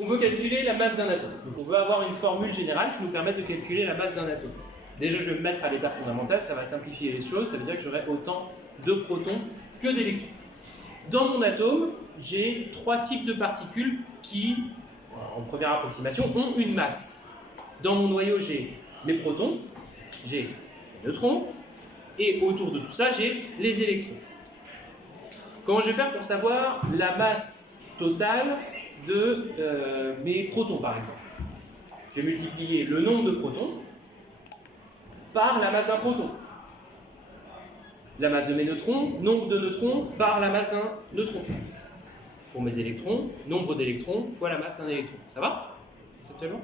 on veut calculer la masse d'un atome. Donc on veut avoir une formule générale qui nous permette de calculer la masse d'un atome. Déjà, je vais me mettre à l'état fondamental, ça va simplifier les choses, ça veut dire que j'aurai autant de protons que d'électrons. Dans mon atome, j'ai 3 types de particules qui, en première approximation, ont une masse. Dans mon noyau, j'ai mes protons, j'ai les neutrons, et autour de tout ça, j'ai les électrons. Comment je vais faire pour savoir la masse totale de mes protons, par exemple? Je vais multiplier le nombre de protons par la masse d'un proton. La masse de mes neutrons, nombre de neutrons par la masse d'un neutron. Pour mes électrons, nombre d'électrons fois la masse d'un électron. Ça va? Conceptuellement?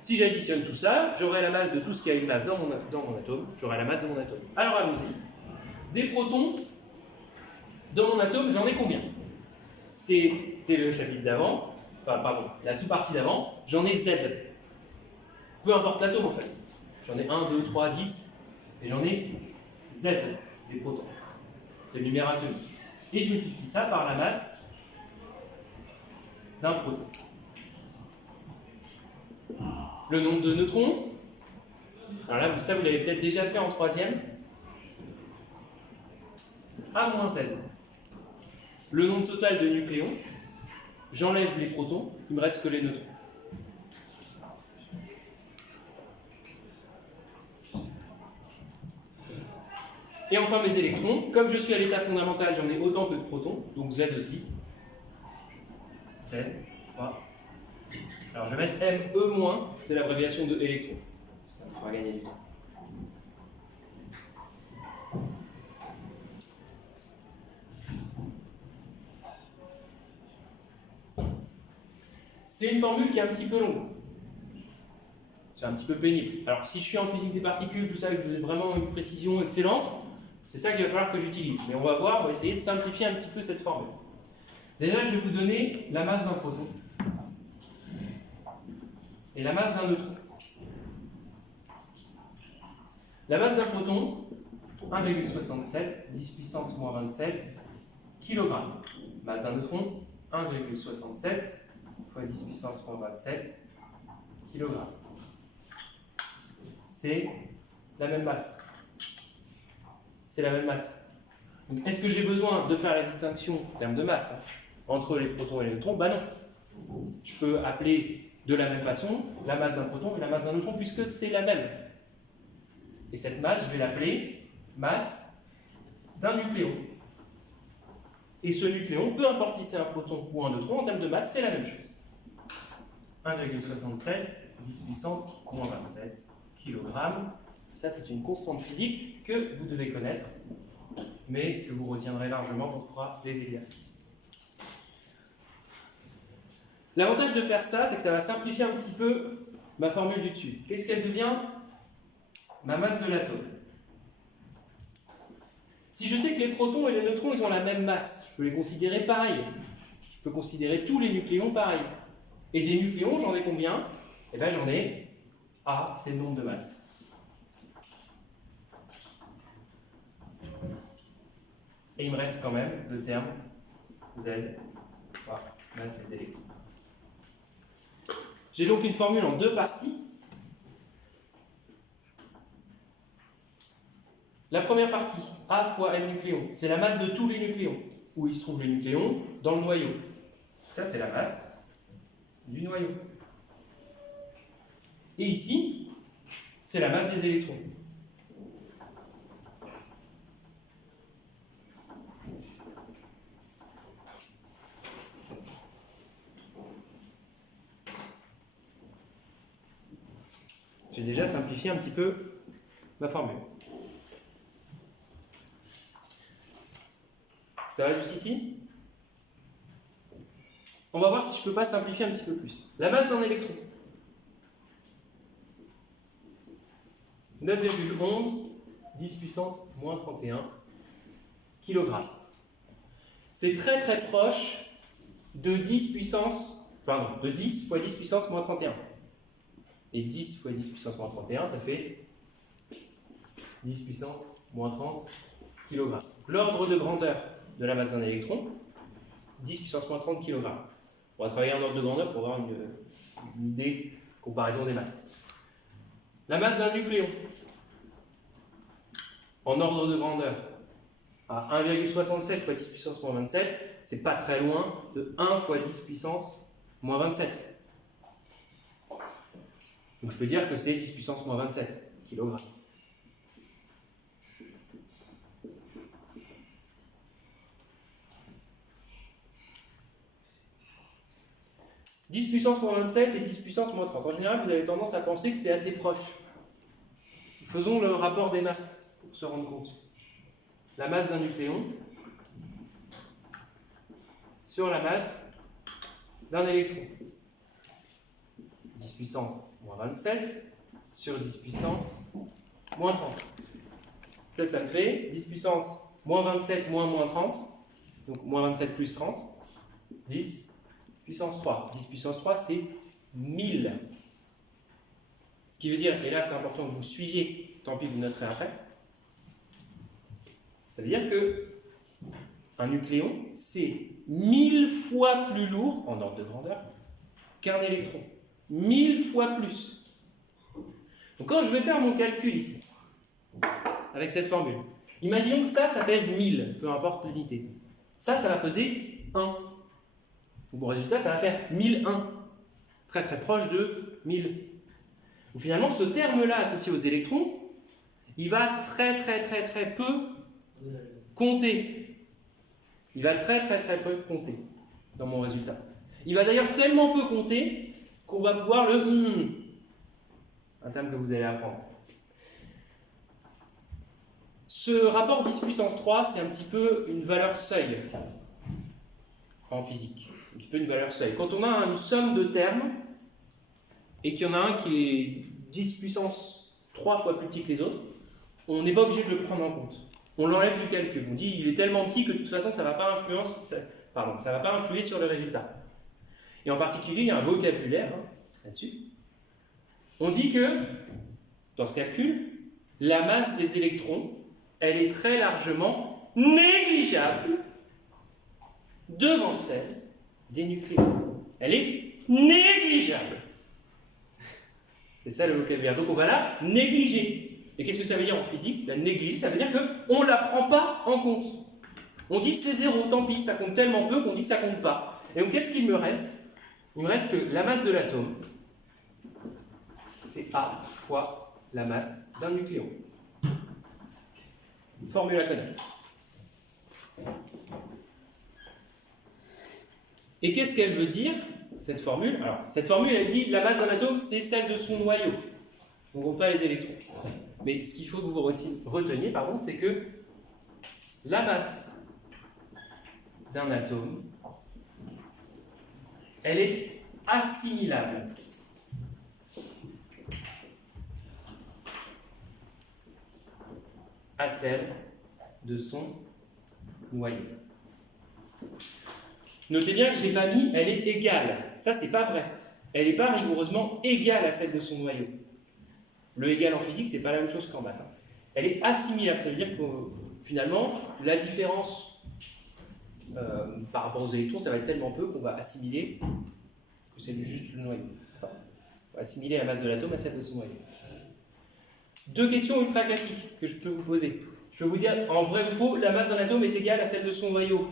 Si j'additionne tout ça, j'aurai la masse de tout ce qui a une masse dans mon atome. J'aurai la masse de mon atome. Alors allons-y. Des protons, dans mon atome, j'en ai combien? C'était le chapitre d'avant, enfin pardon, la sous-partie d'avant, j'en ai Z. Peu importe l'atome en fait. J'en ai 1, 2, 3, 10, et j'en ai Z, des protons. C'est le numéraire atomique. Et je multiplie ça par la masse d'un proton. Le nombre de neutrons, alors là, ça vous l'avez peut-être déjà fait en troisième, A moins Z. Le nombre total de nucléons, j'enlève les protons, il ne me reste que les neutrons. Et enfin mes électrons, comme je suis à l'état fondamental, j'en ai autant que de protons, donc Z aussi. Z, 3. Alors je vais mettre ME-, c'est l'abréviation de électron. Ça me fera gagner du temps. C'est une formule qui est un petit peu longue. C'est un petit peu pénible. Alors si je suis en physique des particules, tout ça, que je veux vraiment une précision excellente, c'est ça qu'il va falloir que j'utilise. Mais on va voir, on va essayer de simplifier un petit peu cette formule. Déjà, je vais vous donner la masse d'un proton et la masse d'un neutron. La masse d'un proton, 1,67, 10 puissance moins 27 kg. Masse d'un neutron, 1,67 fois 10 puissance moins 27 kg. C'est la même masse. C'est la même masse. Est-ce que j'ai besoin de faire la distinction en termes de masse entre les protons et les neutrons? Ben non. Je peux appeler de la même façon la masse d'un proton et la masse d'un neutron puisque c'est la même. Et cette masse, je vais l'appeler masse d'un nucléon. Et ce nucléon, peu importe si c'est un proton ou un neutron, en termes de masse, c'est la même chose. 1,67, 10 puissance moins 27 kg. Ça, c'est une constante physique que vous devez connaître, mais que vous retiendrez largement quand on fera des exercices. L'avantage de faire ça, c'est que ça va simplifier un petit peu ma formule du dessus. Qu'est-ce qu'elle devient? Ma masse de l'atome. Si je sais que les protons et les neutrons, ils ont la même masse, je peux les considérer pareil. Je peux considérer tous les nucléons pareil. Et des nucléons, j'en ai combien? Eh bien, j'en ai A, c'est le nombre de masses. Et il me reste quand même le terme Z, fois masse des électrons. J'ai donc une formule en deux parties. La première partie, A fois M nucléons, c'est la masse de tous les nucléons, où il se trouve les nucléons dans le noyau. Ça, c'est la masse du noyau. Et ici, c'est la masse des électrons. J'ai déjà simplifié un petit peu ma formule. Ça va jusqu'ici? On va voir si je ne peux pas simplifier un petit peu plus. La masse d'un électron. 9,11, 10 puissance moins 31 kg. C'est très très proche de 10 puissance, pardon, de 10 fois 10 puissance moins 31. Et 10 fois 10 puissance moins 31, ça fait 10 puissance moins 30 kg. L'ordre de grandeur de la masse d'un électron, 10 puissance moins 30 kg. On va travailler en ordre de grandeur pour avoir une idée, comparaison des masses. La masse d'un nucléon, en ordre de grandeur, à 1,67 fois 10 puissance moins 27, c'est pas très loin de 1 fois 10 puissance moins 27. Donc je peux dire que c'est 10 puissance moins 27 kg. 10 puissance moins 27 et 10 puissance moins 30. En général, vous avez tendance à penser que c'est assez proche. Faisons le rapport des masses pour se rendre compte. La masse d'un nucléon sur la masse d'un électron. 10 puissance moins 27 sur 10 puissance moins 30. Là, ça me fait 10 puissance moins 27 moins 30. Donc moins 27 plus 30. 10 puissance 3. 10 puissance 3, c'est 1000. Ce qui veut dire, et là c'est important que vous suiviez, tant pis vous noterez après, ça veut dire que un nucléon, c'est 1000 fois plus lourd, en ordre de grandeur, qu'un électron. 1000 fois plus. Donc quand je vais faire mon calcul ici, avec cette formule, imaginons que ça pèse 1000, peu importe l'unité. Ça va peser 1. Bon résultat, ça va faire 1001, très très proche de 1000. Donc finalement, ce terme-là associé aux électrons, il va très peu compter. Il va très peu compter dans mon résultat. Il va d'ailleurs tellement peu compter qu'on va pouvoir le un terme que vous allez apprendre. Ce rapport 10 puissance 3, c'est un petit peu une valeur seuil en physique. Un petit peu une valeur seuil. Quand on a une somme de termes et qu'il y en a un qui est 10 puissance 3 fois plus petit que les autres, on n'est pas obligé de le prendre en compte. On l'enlève du calcul. On dit il est tellement petit que de toute façon ça ne va pas influer sur le résultat. Et en particulier, il y a un vocabulaire là-dessus. On dit que, dans ce calcul, la masse des électrons, elle est très largement négligeable devant celle des nucléons. Elle est négligeable. C'est ça le vocabulaire. Donc on va la négliger. Et qu'est-ce que ça veut dire en physique? La négliger, ça veut dire qu'on ne la prend pas en compte. On dit c'est zéro, tant pis, ça compte tellement peu qu'on dit que ça compte pas. Et donc qu'est-ce qu'il me reste? Il me reste que la masse de l'atome, c'est A fois la masse d'un nucléon. Formule à connaître. Et qu'est-ce qu'elle veut dire, cette formule? Alors, cette formule, elle dit la masse d'un atome, c'est celle de son noyau. On ne compte pas les électrons. Mais ce qu'il faut que vous reteniez, c'est que la masse d'un atome, elle est assimilable à celle de son noyau. Notez bien que je n'ai pas mis elle est égale. Ça, c'est pas vrai. Elle n'est pas rigoureusement égale à celle de son noyau. Le égal en physique, c'est pas la même chose qu'en maths. Elle est assimilable. Ça veut dire que finalement, la différence par rapport aux électrons, ça va être tellement peu qu'on va assimiler que c'est juste le noyau. Enfin, on va assimiler la masse de l'atome à celle de son noyau. Deux questions ultra classiques que je peux vous poser. Je peux vous dire, en vrai ou faux, la masse d'un atome est égale à celle de son noyau.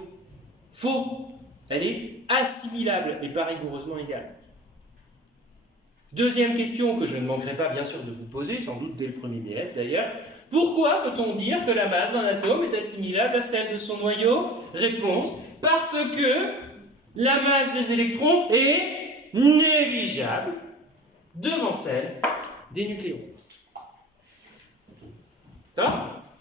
Faux. Elle est assimilable et pas rigoureusement égale. Deuxième question que je ne manquerai pas bien sûr de vous poser, sans doute dès le premier DS d'ailleurs. Pourquoi peut-on dire que la masse d'un atome est assimilable à celle de son noyau? Réponse, parce que la masse des électrons est négligeable devant celle des nucléons. Ça va?